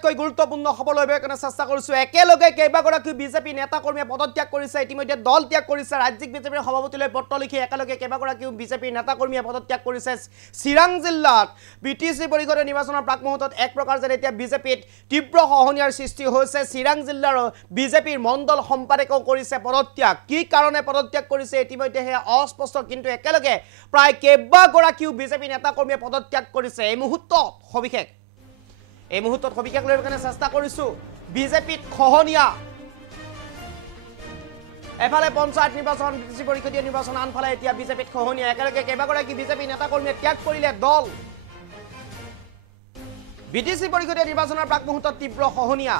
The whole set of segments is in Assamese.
আটাইতকৈ গুৰুত্বপূৰ্ণ খবৰ লৈ কাৰণে চেষ্টা কৰিছো একেলগে কেইবাগৰাকী বিজেপি নেতা কৰ্মীয়ে পদত্যাগ কৰিছে ইতিমধ্যে দল ত্যাগ কৰিছে ৰাজ্যিক বিজেপিৰ সভাপতিলৈ পত্ৰ লিখি একেলগে কেইবাগৰাকী বিজেপিৰ নেতা কৰ্মীয়ে পদত্যাগ কৰিছে চিৰাং জিলাত বিটিসি পৰিষদৰ নিৰ্বাচনৰ প্ৰাক মুহূৰ্তত এক প্ৰকাৰ যেন এতিয়া বিজেপিত তীব্ৰ সহনীয়াৰ সৃষ্টি হৈছে চিৰাং জিলাৰ বিজেপিৰ মণ্ডল সম্পাদকও কৰিছে পদত্যাগ কি কাৰণে পদত্যাগ কৰিছে ইতিমধ্যে হে অস্পষ্ট কিন্তু একেলগে প্ৰায় কেইবাগৰাকী বিজেপি নেতা কৰ্মীয়ে পদত্যাগ কৰিছে এই মুহূৰ্তত সবিশেষ লৈ কাৰণে চেষ্টা কৰিছো বিজেপিত খহনীয়া এফালে পঞ্চায়ত নিৰ্বাচন বিটিসি পৰিষদীয় নিৰ্বাচন আনফালে এতিয়া বিজেপিত খহনীয়া একেলগে কেইবাগৰাকী বিজেপি নেতা কৰ্মীয়ে ত্যাগ কৰিলে দল বিটিসি পৰিষদীয় নিৰ্বাচনৰ প্ৰাক মুহূৰ্তত তীব্ৰ খহনীয়া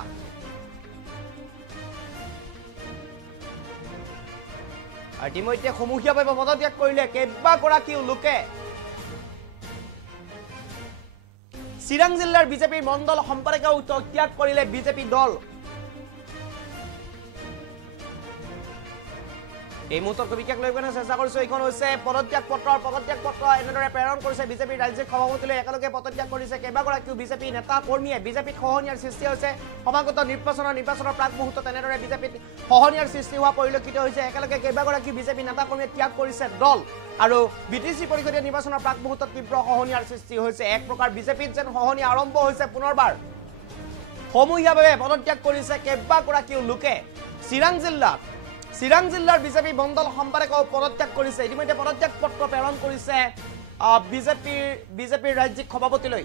ইতিমধ্যে সমূহীয়াভাৱে পদত্যাগ কৰিলে কেইবাগৰাকী লোকে চিৰাং জিলাৰ বিজেপিৰ মণ্ডল সম্পাদকেও ত্যাগ কৰিলে বিজেপি দল এই মুহূৰ্তত কবিকাক লৈ কেনে চেষ্টা কৰিছো এইখন হৈছে পদত্যাগ পত্ৰ এনেদৰে প্ৰেৰণ কৰিছে বিজেপিৰ ৰাজ্যিক সভাপতিলৈ একেলগে পদত্যাগ কৰিছে কেইবাগৰাকী বিজেপি নেতা কৰ্মীয়ে বিজেপিত খহনীয়াৰ সৃষ্টি হৈছে সমাগত নিৰ্বাচনৰ প্ৰাক মুহূৰ্তত এনেদৰে বিজেপিত খহনীয়াৰ সৃষ্টি হোৱা পৰিলক্ষিত হৈছে একেলগে কেইবাগৰাকী বিজেপি নেতা কৰ্মীয়ে ত্যাগ কৰিছে দল আৰু বিটিসি পৰিষদীয় নিৰ্বাচনৰ প্ৰাক মুহূৰ্তত তীব্ৰ খহনীয়াৰ সৃষ্টি হৈছে এক প্ৰকাৰ বিজেপিত যেন খহনীয়া আৰম্ভ হৈছে পুনৰবাৰ সমূহীয়াভাৱে পদত্যাগ কৰিছে কেইবাগৰাকী লোকে চিৰাং জিলাৰ বিজেপি মণ্ডল সম্পাদকেও পদত্যাগ কৰিছে ইতিমধ্যে পদত্যাগ পত্ৰ প্ৰেৰণ কৰিছে বিজেপিৰ ৰাজ্যিক সভাপতিলৈ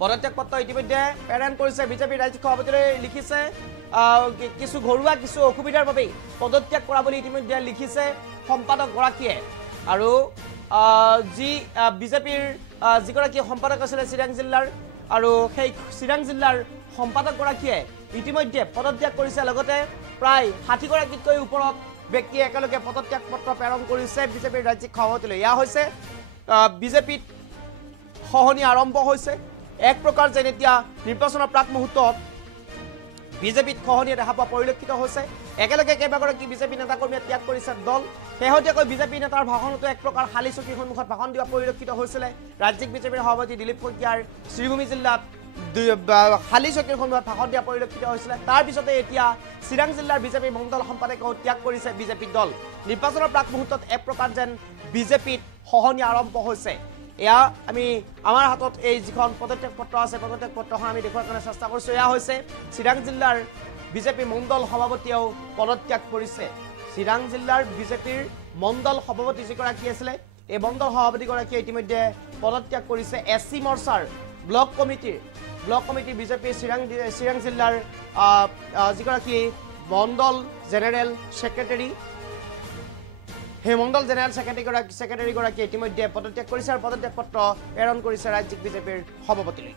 পদত্যাগ পত্ৰ ইতিমধ্যে প্ৰেৰণ কৰিছে বিজেপিৰ ৰাজ্যিক সভাপতিলৈ লিখিছে কিছু ঘৰুৱা কিছু অসুবিধাৰ বাবে পদত্যাগ কৰা বুলি ইতিমধ্যে লিখিছে সম্পাদক গৰাকীয়ে আৰু যি বিজেপিৰ যিগৰাকী সম্পাদক আছিলে চিৰাং জিলাৰ আৰু সেই চিৰাং জিলাৰ সম্পাদক গৰাকীয়ে ইতিমধ্যে পদত্যাগ কৰিছে লগতে প্ৰায় 60 গৰাকীতকৈ ওপৰত ব্যক্তিয়ে একেলগে পদত্যাগ পত্ৰ প্ৰেৰণ কৰিছে বিজেপিৰ ৰাজ্যিক সভাপতিলৈ ইয়া হৈছে বিজেপিত খহনীয়া আৰম্ভ হৈছে এক প্ৰকাৰ যেন এতিয়া নিৰ্বাচনৰ প্ৰাক মুহূৰ্তত বিজেপিত খহনীয়া দেখা পোৱা পৰিলক্ষিত হৈছে একেলগে কেইবাগৰাকী বিজেপি নেতা কৰ্মীয়ে ত্যাগ কৰিছে দল শেহতীয়াকৈ বিজেপি নেতাৰ ভাষণতো এক প্ৰকাৰ খালী চকীৰ সন্মুখত ভাষণ দিয়া পৰিলক্ষিত হৈছিলে ৰাজ্যিক বিজেপিৰ সভাপতি দিলীপ শইকীয়াৰ শ্ৰীভূমি জিলাত খালী চকীৰ সন্মুখত ভাষণ দিয়া পৰিলক্ষিত হৈছিলে তাৰ পিছতে এতিয়া চিৰাং জিলাৰ বিজেপি মণ্ডল সম্পাদকেও ত্যাগ কৰিছে বিজেপি দল নিৰ্বাচনৰ প্ৰাক মুহূৰ্তত এক প্ৰকাৰ যেন বিজেপিত খহনীয়া আৰম্ভ হৈছে এয়া আমি আমাৰ হাতত এই যিখন পদত্যাগ পত্ৰ আছে পদত্যাগ পত্ৰখন আমি দেখুৱাৰ কাৰণে চেষ্টা কৰিছো এয়া হৈছে চিৰাং জিলাৰ বিজেপি মণ্ডল সভাপতিয়েও পদত্যাগ কৰিছে চিৰাং জিলাৰ বিজেপিৰ মণ্ডল সভাপতি যিগৰাকী আছিলে এই মণ্ডল সভাপতিগৰাকীয়ে ইতিমধ্যে পদত্যাগ কৰিছে এছচি মৰ্চাৰ ব্লক কমিটি বিজেপি চিৰাং জিলাৰ যিগৰাকী মণ্ডল জেনেৰেল সেক্ৰেটাৰী সেই মণ্ডল জেনেৰেল সেক্ৰেটাৰী গৰাকী ইতিমধ্যে পদত্যাগ কৰিছে আৰু পদত্যাগ পত্ৰ প্ৰেৰণ কৰিছে ৰাজ্যিক বিজেপিৰ সভাপতিলৈ